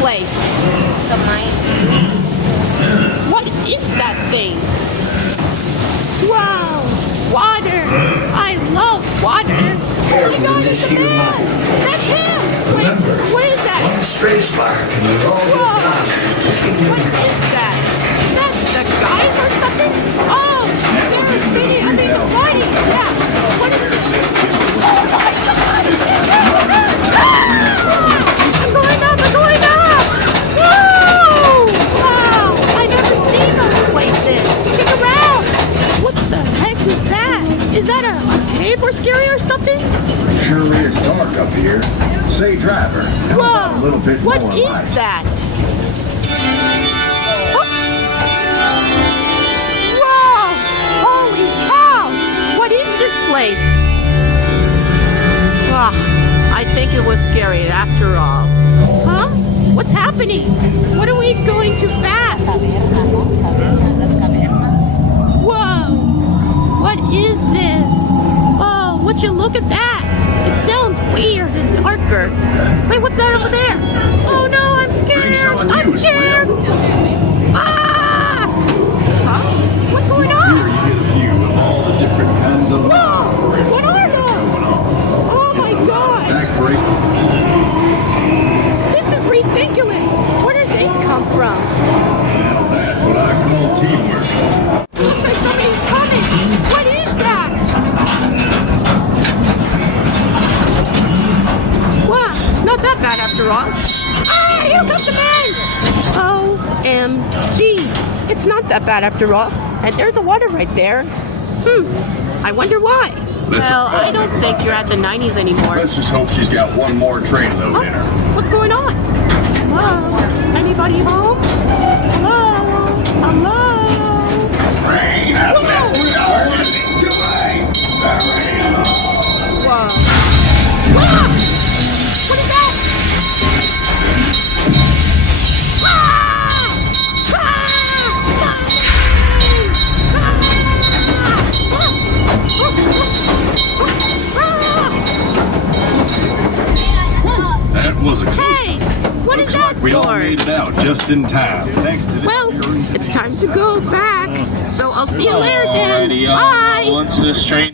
place? What is that thing? Wow, water! I love water! Oh my God, it's a man! That's him! Wait, what is that? One stray spark and you're all lost. What is that? Is that the guys or something? Oh, they're singing, fighting! Yeah, what is this? Oh my God! I'm going up! Whoa! Wow! I never seen those places! Check around! What the heck is that? Is that a cave or scary or something? Sure is dark up here. Say, driver, how about a little bit more What is light? that? Oh. Whoa! Holy cow! What is this place? Ah, I think it was scary after all. Huh? What's happening? What are we going too fast? Whoa! What is this? Oh, would you look at that? It sounds weird and darker. Wait, what's that over there? Oh no, I'm scared! I'm scared! Ah! Huh? What's going on? Here you get a view of all the different kinds of Whoa! What are those? Oh my God! back breaks. This is ridiculous! Where did they come from? Now that's what I call teamwork. Looks like somebody's coming! What is that? Wow, not that bad after all. Ah, here comes the man! OMG! It's not that bad after all. And there's a water right there. I wonder why. Well, I don't think you're at the 90s anymore. Let's just hope she's got one more train load in her. What's going on? Hello? Anybody home? Hello? Rain has been showers. It's too late. Whoa. Wow! What is that? That was a close. Hey! What is that We all for? made it out just in time. Thanks to this. Well, it's time to go back. So I'll see you later then. Bye! Once this train